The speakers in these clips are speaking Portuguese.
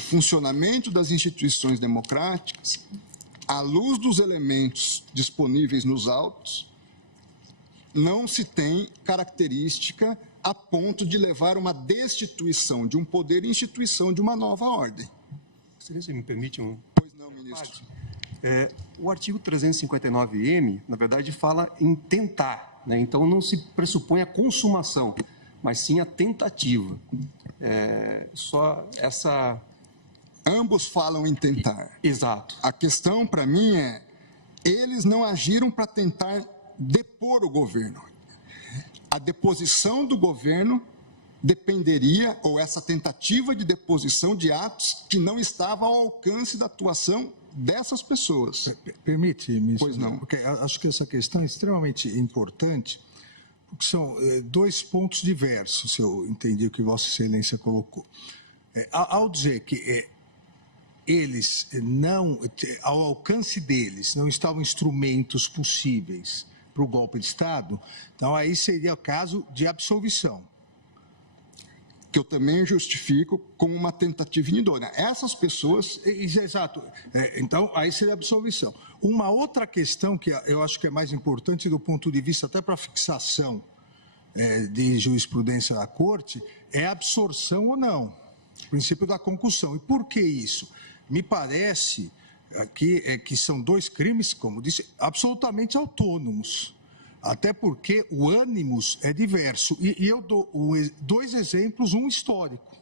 funcionamento das instituições democráticas, à luz dos elementos disponíveis nos autos, não se tem característica a ponto de levar uma destituição de um poder e instituição de uma nova ordem. Excelência, me permite um... Pois não, ministro. O artigo 359-M, na verdade, fala em tentar, né? Então, não se pressupõe a consumação, mas sim a tentativa. Só essa... Ambos falam em tentar. Exato. A questão, para mim, eles não agiram para tentar depor o governo. A deposição do governo dependeria, ou essa tentativa de deposição de atos que não estavam ao alcance da atuação dessas pessoas. Permite, ministro? Pois não. Porque acho que essa questão é extremamente importante, porque são dois pontos diversos, se eu entendi o que Vossa Excelência colocou. Ao dizer que eles não, ao alcance deles, não estavam instrumentos possíveis para o golpe de Estado, então aí seria o caso de absolvição. Que eu também justifico como uma tentativa inidônea. Essas pessoas... Exato. Então, aí seria absolvição. Uma outra questão que eu acho que é mais importante do ponto de vista até para a fixação de jurisprudência da Corte é a absorção ou não. O princípio da concussão. E por que isso? Me parece aqui que são dois crimes, como disse, absolutamente autônomos. Até porque o ânimos é diverso. E eu dou dois exemplos, um histórico.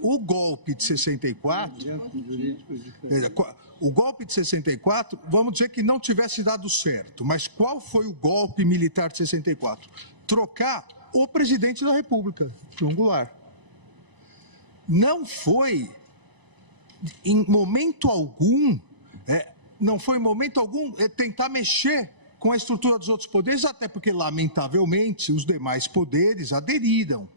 O golpe de 64... O golpe de 64, vamos dizer que não tivesse dado certo. Mas qual foi o golpe militar de 64? Trocar o presidente da República, João Goulart. Não foi, em momento algum, tentar mexer com a estrutura dos outros poderes, até porque, lamentavelmente, os demais poderes aderiram.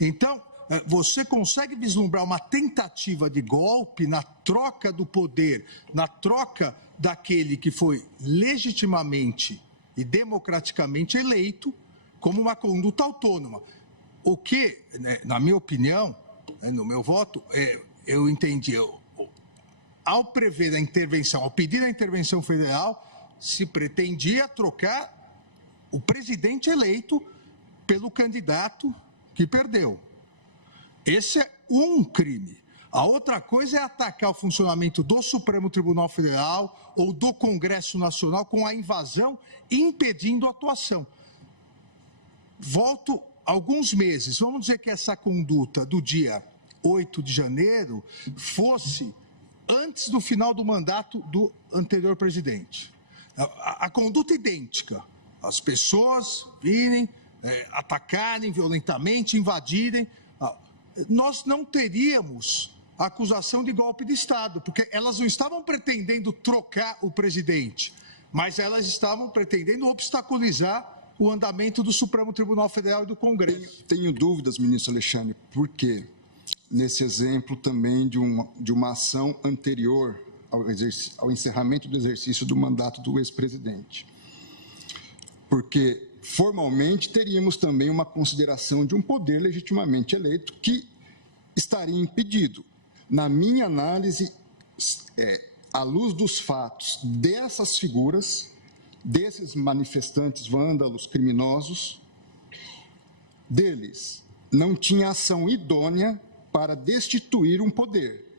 Então, você consegue vislumbrar uma tentativa de golpe na troca do poder, na troca daquele que foi legitimamente e democraticamente eleito, como uma conduta autônoma. O que, na minha opinião, no meu voto, eu entendi, ao prever a intervenção, ao pedir a intervenção federal, se pretendia trocar o presidente eleito pelo candidato que perdeu. Esse é um crime. A outra coisa é atacar o funcionamento do Supremo Tribunal Federal ou do Congresso Nacional com a invasão, impedindo a atuação. Volto alguns meses. Vamos dizer que essa conduta do dia 8 de janeiro fosse antes do final do mandato do anterior presidente. A conduta idêntica. As pessoas virem, atacarem violentamente, invadirem. Nós não teríamos acusação de golpe de Estado, porque elas não estavam pretendendo trocar o presidente, mas elas estavam pretendendo obstaculizar o andamento do Supremo Tribunal Federal e do Congresso. Tenho dúvidas, ministro Alexandre, por quê? Nesse exemplo também de uma ação anterior ao encerramento do exercício do mandato do ex-presidente. Porque, formalmente, teríamos também uma consideração de um poder legitimamente eleito que estaria impedido. Na minha análise, à luz dos fatos dessas figuras, desses manifestantes vândalos criminosos, deles não tinha ação idônea para destituir um poder.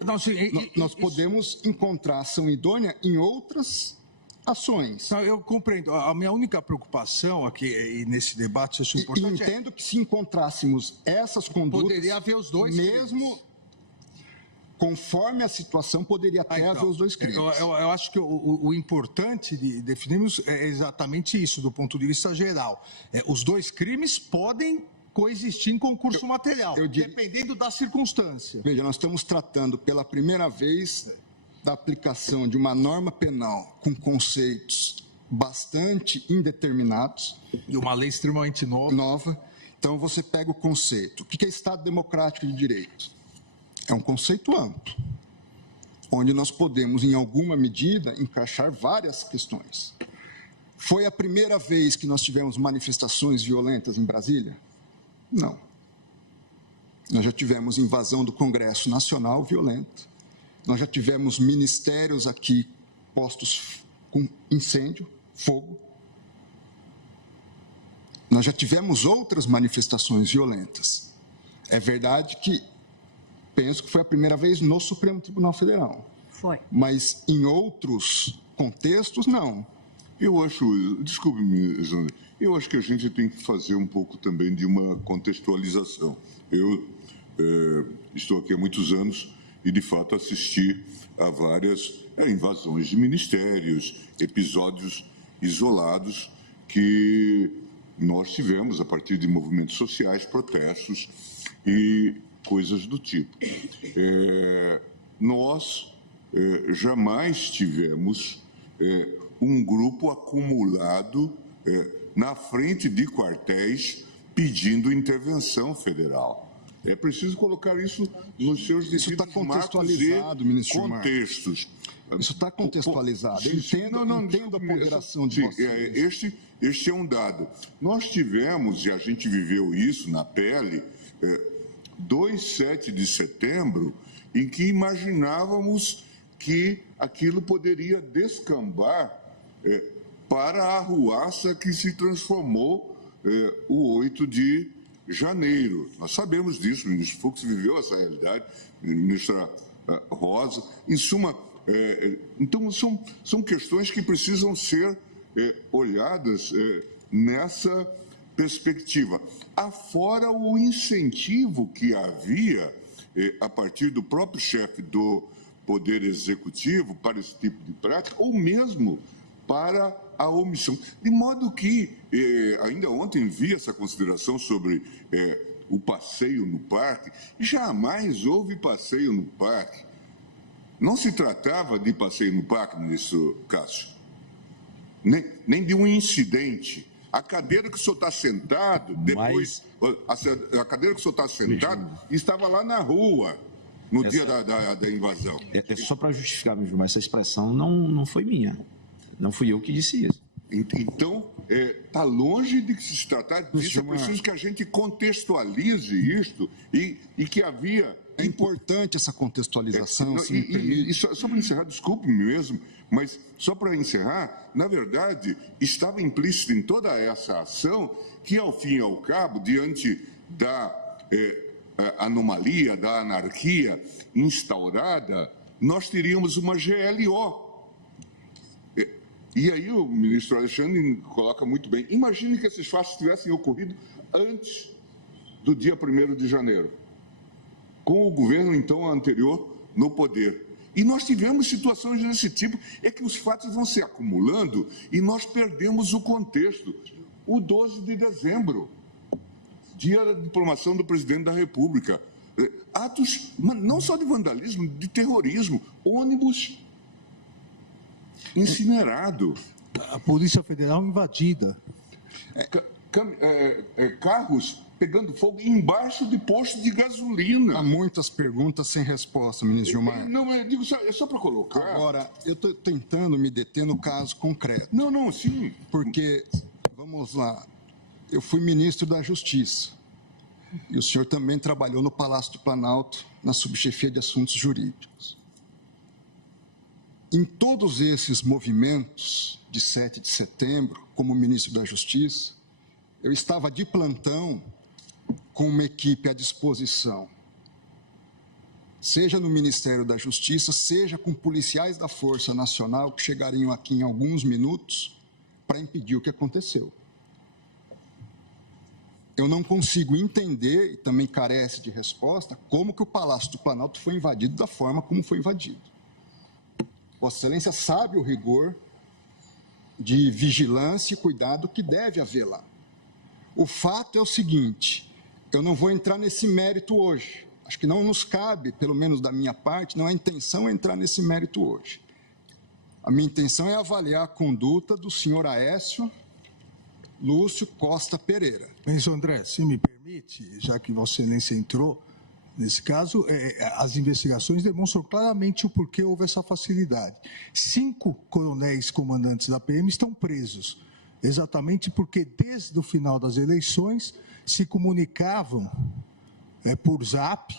Nós podemos encontrar ação idônea em outras ações. Eu compreendo. A minha única preocupação aqui nesse debate, acho importante. Entendo que se encontrássemos essas condutas, poderia haver os dois mesmo crimes. Conforme a situação, poderia até haver os dois crimes. Eu acho que o importante de definirmos é exatamente isso, do ponto de vista geral. Os dois crimes podem coexistir em concurso material, dependendo da circunstância. Veja, nós estamos tratando pela primeira vez da aplicação de uma norma penal com conceitos bastante indeterminados. E uma lei extremamente nova. Então, você pega o conceito. O que é Estado Democrático de Direito? É um conceito amplo, onde nós podemos, em alguma medida, encaixar várias questões. Foi a primeira vez que nós tivemos manifestações violentas em Brasília? Não. Nós já tivemos invasão do Congresso Nacional violenta. Nós já tivemos ministérios aqui postos com incêndio, fogo. Nós já tivemos outras manifestações violentas. É verdade que penso que foi a primeira vez no Supremo Tribunal Federal. Foi. Mas em outros contextos, não. Eu acho, desculpe-me, Zandra, eu acho que a gente tem que fazer um pouco também de uma contextualização. Eu estou aqui há muitos anos e, de fato, assisti a várias invasões de ministérios, episódios isolados que nós tivemos a partir de movimentos sociais, protestos e coisas do tipo. Nós jamais tivemos um grupo acumulado na frente de quartéis pedindo intervenção federal. É preciso colocar isso nos seus devidos marcos e contextos. Isso está contextualizado. Eu entendo a ponderação de vocês. Este é um dado. Nós tivemos, e a gente viveu isso na pele, 7 de setembro, em que imaginávamos que aquilo poderia descambar para a arruaça que se transformou o 8 de janeiro. Nós sabemos disso, o ministro Fux viveu essa realidade, a ministra Rosa. Em suma, então são questões que precisam ser olhadas nessa perspectiva. Afora o incentivo que havia a partir do próprio chefe do Poder Executivo para esse tipo de prática, ou mesmo para a omissão. De modo que, ainda ontem vi essa consideração sobre o passeio no parque. Jamais houve passeio no parque. Não se tratava de passeio no parque, ministro Cássio, nem de um incidente. A cadeira que o senhor está sentado, depois, a cadeira que o senhor está sentado, estava lá na rua, no dia da invasão. Só para justificar mesmo, mas essa expressão não foi minha. Não fui eu que disse isso. Então, está longe de se tratar disso. É preciso que a gente contextualize isto e que havia... É importante essa contextualização, se me permite. Só para encerrar, desculpe-me mesmo, mas só para encerrar, na verdade, estava implícito em toda essa ação que, ao fim e ao cabo, diante da anomalia, da anarquia instaurada, nós teríamos uma GLO. E aí o ministro Alexandre coloca muito bem. Imagine que esses fatos tivessem ocorrido antes do dia 1º de janeiro, com o governo, então, anterior no poder. E nós tivemos situações desse tipo. É que os fatos vão se acumulando e nós perdemos o contexto. O 12 de dezembro, dia da diplomação do presidente da República. Atos, não só de vandalismo, de terrorismo. Ônibus incinerado. A Polícia Federal invadida. Carros pegando fogo embaixo de posto de gasolina. Há muitas perguntas sem resposta, ministro Gilmar. Não, eu digo só para colocar. Agora, eu estou tentando me deter no caso concreto. Não, sim. Porque, vamos lá, eu fui ministro da Justiça. E o senhor também trabalhou no Palácio do Planalto, na subchefia de assuntos jurídicos. Em todos esses movimentos de 7 de setembro, como ministro da Justiça, eu estava de plantão com uma equipe à disposição, seja no Ministério da Justiça, seja com policiais da Força Nacional que chegariam aqui em alguns minutos para impedir o que aconteceu. Eu não consigo entender, e também carece de resposta, como que o Palácio do Planalto foi invadido da forma como foi invadido. Vossa Excelência sabe o rigor de vigilância e cuidado que deve haver lá. O fato é o seguinte, eu não vou entrar nesse mérito hoje. Acho que não nos cabe, pelo menos da minha parte, não é intenção entrar nesse mérito hoje. A minha intenção é avaliar a conduta do senhor Aécio Lúcio Costa Pereira. Ministro André, se me permite, já que Vossa Excelência entrou, nesse caso, as investigações demonstram claramente o porquê houve essa facilidade. 5 coronéis comandantes da PM estão presos, exatamente porque desde o final das eleições se comunicavam por zap,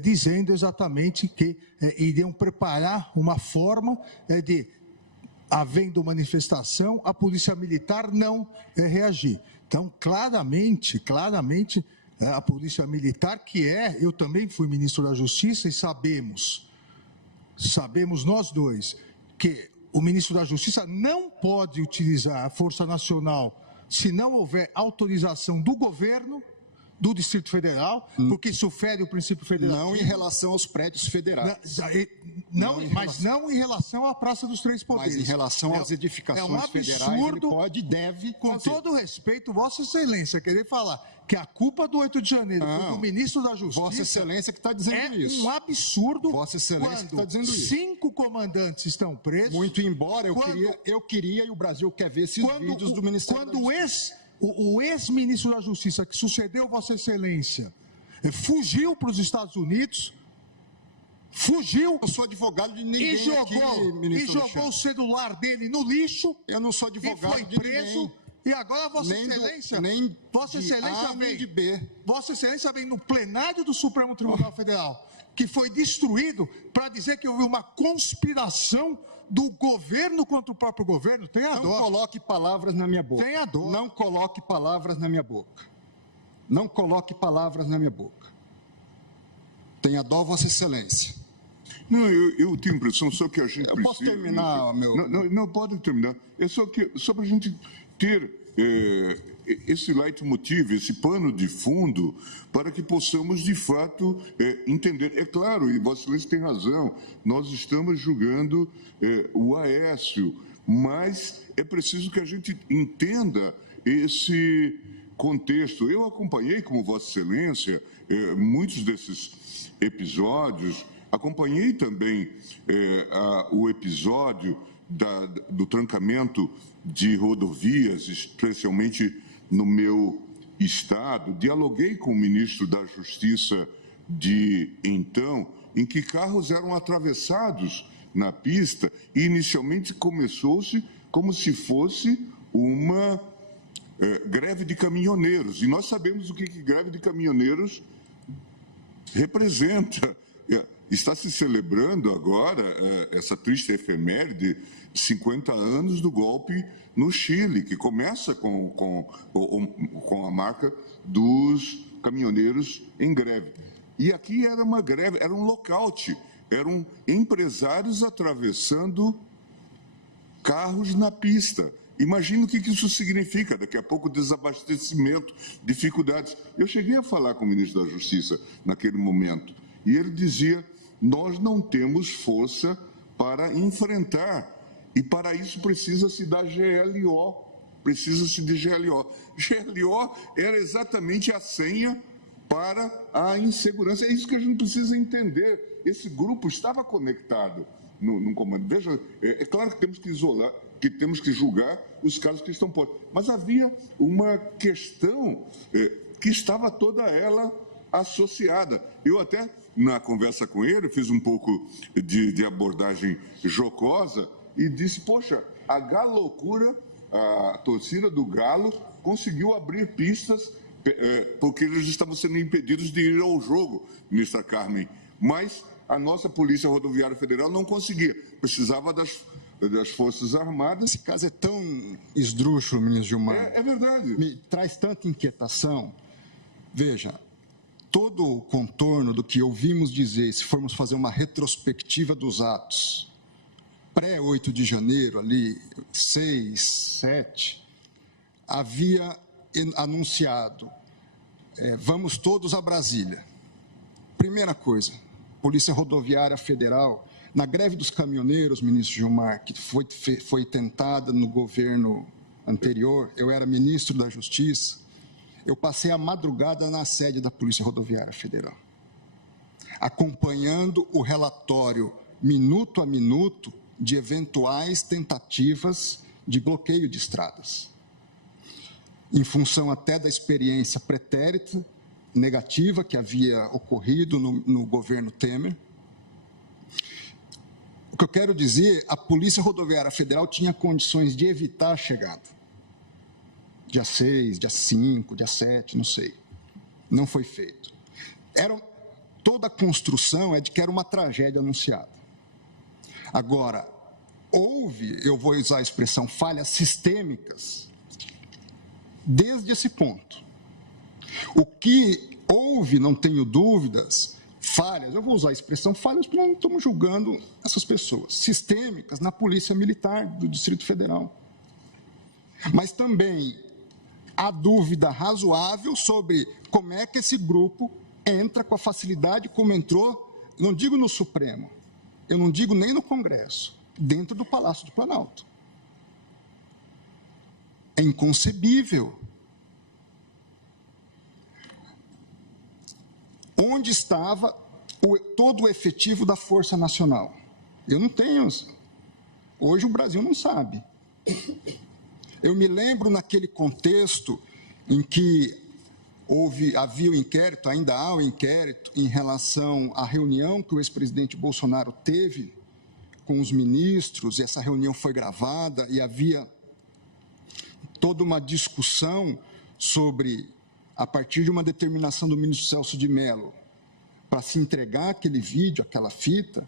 dizendo exatamente que iriam preparar uma forma de, havendo manifestação, a polícia militar não reagir. Então, claramente, a polícia militar, eu também fui ministro da Justiça e sabemos nós dois, que o ministro da Justiça não pode utilizar a Força Nacional se não houver autorização do governo do Distrito Federal, porque isso fere o princípio federal. Não em relação aos prédios federais. Não em relação à Praça dos Três Poderes. Mas em relação às edificações federais, ele pode e deve com conter. todo respeito, Vossa Excelência, querer falar que a culpa do 8 de janeiro foi do ministro da Justiça... Vossa Excelência que está dizendo isso. É um absurdo. Vossa Excelência que está dizendo isso. 5 comandantes estão presos... Muito embora eu queria e o Brasil quer ver esses vídeos do Ministério da Justiça. O ex-ministro da Justiça, que sucedeu Vossa Excelência, fugiu para os Estados Unidos, Eu sou advogado de ninguém e jogou o celular dele no lixo. Eu não sou advogado e foi de preso. ninguém. E agora Vossa Excelência, Vossa Excelência vem no plenário do Supremo Tribunal Federal, que foi destruído, para dizer que houve uma conspiração do governo contra o próprio governo. Tenha dó. Não coloque palavras na minha boca. Tenha dó. Não coloque palavras na minha boca. Não coloque palavras na minha boca. Tenha dó, Vossa Excelência. Não, eu tenho a impressão só que a gente precisa... Posso terminar, meu... Não, pode terminar. É só para a gente ter esse leitmotiv, esse pano de fundo, para que possamos, de fato, entender. É claro, e Vossa Excelência tem razão, nós estamos julgando o Aécio, mas é preciso que a gente entenda esse contexto. Eu acompanhei, como Vossa Excelência, muitos desses episódios, acompanhei também o episódio do trancamento de rodovias, especialmente no meu estado. Dialoguei com o ministro da Justiça de então, em que carros eram atravessados na pista e inicialmente começou-se como se fosse uma greve de caminhoneiros. E nós sabemos o que greve de caminhoneiros representa. Está se celebrando agora essa triste efeméride, 50 anos do golpe no Chile, que começa com a marca dos caminhoneiros em greve. E aqui era uma greve, era um lockout, eram empresários atravessando carros na pista. Imagina o que isso significa, daqui a pouco desabastecimento, dificuldades. Eu cheguei a falar com o ministro da Justiça naquele momento, e ele dizia: nós não temos força para enfrentar, e para isso precisa-se da GLO, precisa-se de GLO. GLO era exatamente a senha para a insegurança. É isso que a gente precisa entender. Esse grupo estava conectado no comando. Veja, é claro que temos que isolar, que temos que julgar os casos que estão postos, mas havia uma questão que estava toda ela associada. Eu até, na conversa com ele, fiz um pouco de abordagem jocosa e disse: poxa, a Galocura, a torcida do Galo, conseguiu abrir pistas porque eles estavam sendo impedidos de ir ao jogo, ministra Carmen. Mas a nossa Polícia Rodoviária Federal não conseguia, precisava das Forças Armadas. Esse caso é tão esdrúxulo, ministro Gilmar. É verdade. Me traz tanta inquietação. Veja, todo o contorno do que ouvimos dizer, se formos fazer uma retrospectiva dos atos, pré-8 de janeiro, ali, 6, 7, havia anunciado: vamos todos a Brasília. Primeira coisa, Polícia Rodoviária Federal, na greve dos caminhoneiros, ministro Gilmar, que foi tentada no governo anterior, eu era ministro da Justiça, eu passei a madrugada na sede da Polícia Rodoviária Federal, acompanhando o relatório minuto a minuto de eventuais tentativas de bloqueio de estradas, em função até da experiência pretérita, negativa, que havia ocorrido no governo Temer. O que eu quero dizer, a Polícia Rodoviária Federal tinha condições de evitar a chegada. Dia 6, dia 5, dia 7, não sei. Não foi feito. Toda a construção é de que era uma tragédia anunciada. Agora, eu vou usar a expressão, falhas sistêmicas, desde esse ponto. O que houve, não tenho dúvidas, falhas, eu vou usar a expressão falhas porque não estamos julgando essas pessoas, sistêmicas na Polícia Militar do Distrito Federal. Mas também há dúvida razoável sobre como é que esse grupo entra com a facilidade como entrou, não digo no Supremo, eu não digo nem no Congresso, dentro do Palácio do Planalto. É inconcebível. Onde estava todo o efetivo da Força Nacional? Eu não tenho. Hoje o Brasil não sabe. Eu me lembro naquele contexto em que havia o inquérito, ainda há o inquérito, em relação à reunião que o ex-presidente Bolsonaro teve com os ministros, e essa reunião foi gravada, e havia toda uma discussão sobre, a partir de uma determinação do ministro Celso de Mello, para se entregar aquele vídeo, aquela fita,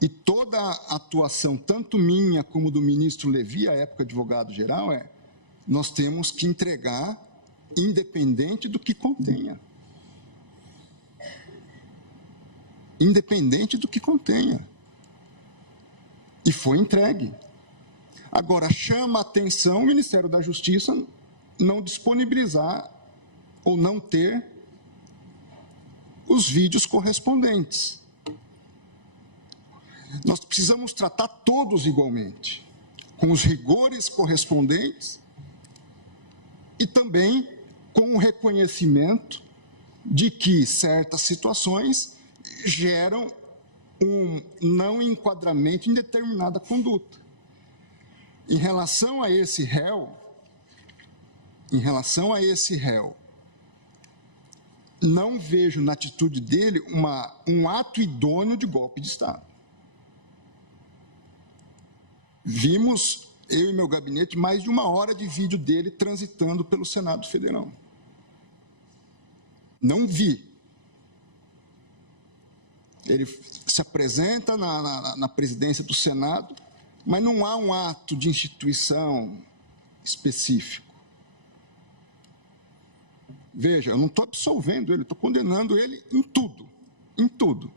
e toda a atuação, tanto minha como do ministro Levi, à época advogado-geral, nós temos que entregar independente do que contenha. Independente do que contenha. E foi entregue. Agora, chama a atenção o Ministério da Justiça não disponibilizar ou não ter os vídeos correspondentes. Nós precisamos tratar todos igualmente, com os rigores correspondentes e também com o reconhecimento de que certas situações geram um não enquadramento em determinada conduta. Em relação a esse réu, não vejo na atitude dele um ato idôneo de golpe de Estado. Vimos, eu e meu gabinete, mais de 1 hora de vídeo dele transitando pelo Senado Federal. Não vi. Ele se apresenta na presidência do Senado, mas não há um ato de instituição específico. Veja, eu não estou absolvendo ele, estou condenando ele em tudo, em tudo.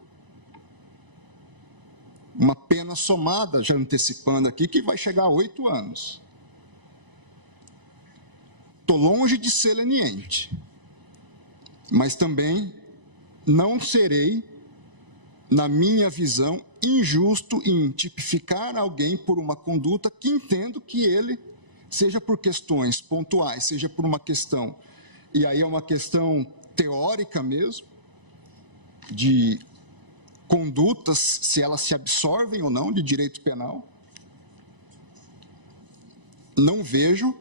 Uma pena somada, já antecipando aqui, que vai chegar a 8 anos. Estou longe de ser leniente, mas também não serei, na minha visão, injusto em tipificar alguém por uma conduta que entendo que ele, seja por questões pontuais, seja por uma questão, e aí é uma questão teórica mesmo, de condutas, se elas se absorvem ou não de direito penal, não vejo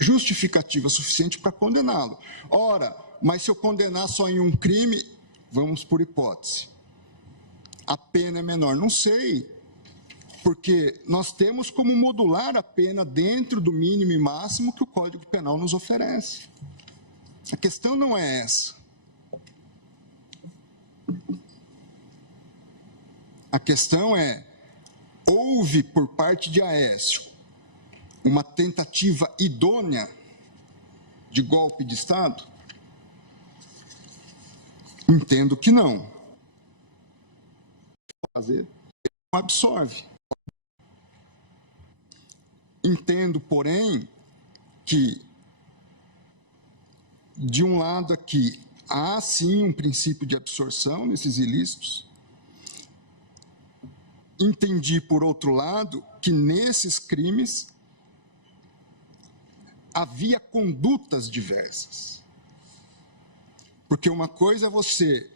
justificativa suficiente para condená-lo. Ora, mas se eu condenar só em um crime, vamos por hipótese, a pena é menor. Não sei, porque nós temos como modular a pena dentro do mínimo e máximo que o Código Penal nos oferece. A questão não é essa. A questão é, houve por parte de Aécio uma tentativa idônea de golpe de Estado? Entendo que não. Fazer, não absorve. Entendo, porém, que, de um lado aqui, há sim um princípio de absorção nesses ilícitos. Entendi, por outro lado, que nesses crimes havia condutas diversas. Porque uma coisa é você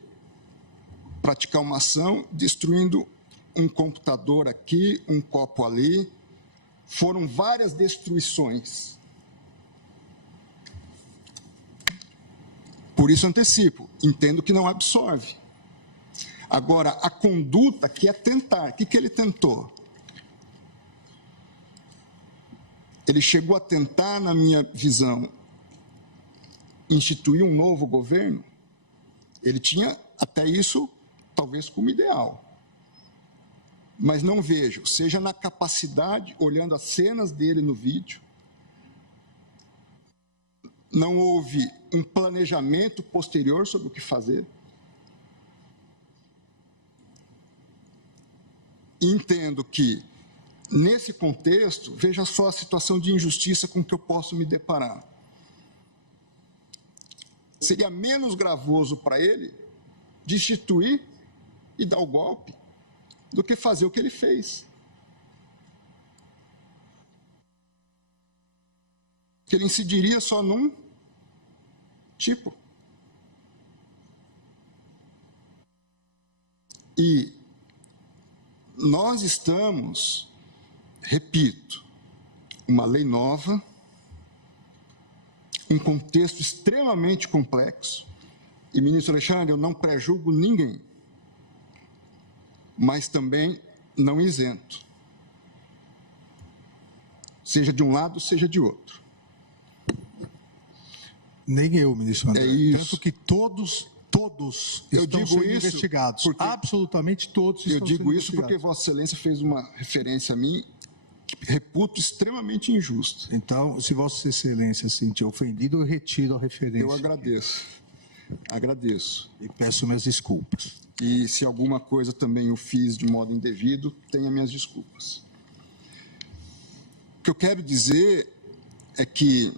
praticar uma ação destruindo um computador aqui, um copo ali. Foram várias destruições. Por isso antecipo, entendo que não absorve. Agora, a conduta que é tentar, o que ele tentou? Ele chegou a tentar, na minha visão, instituir um novo governo? Ele tinha até isso, talvez, como ideal. Mas não vejo, seja na capacidade, olhando as cenas dele no vídeo, não houve um planejamento posterior sobre o que fazer. Entendo que, nesse contexto, veja só a situação de injustiça com que eu posso me deparar. Seria menos gravoso para ele destituir e dar o golpe do que fazer o que ele fez. Que ele incidiria só num tipo. E nós estamos, repito, uma lei nova, um contexto extremamente complexo, e, ministro Alexandre, eu não prejulgo ninguém, mas também não isento, seja de um lado, seja de outro. Nem eu, ministro André. É isso. Tanto que todos Eu estão digo sendo isso investigados. porque- Absolutamente todos Eu estão digo sendo isso porque investigados. Vossa Excelência fez uma referência a mim que reputo extremamente injusta. Então, se Vossa Excelência se sentir ofendido, eu retiro a referência. Eu agradeço. Agradeço. E peço minhas desculpas. E se alguma coisa também eu fiz de modo indevido, tenha minhas desculpas. O que eu quero dizer é que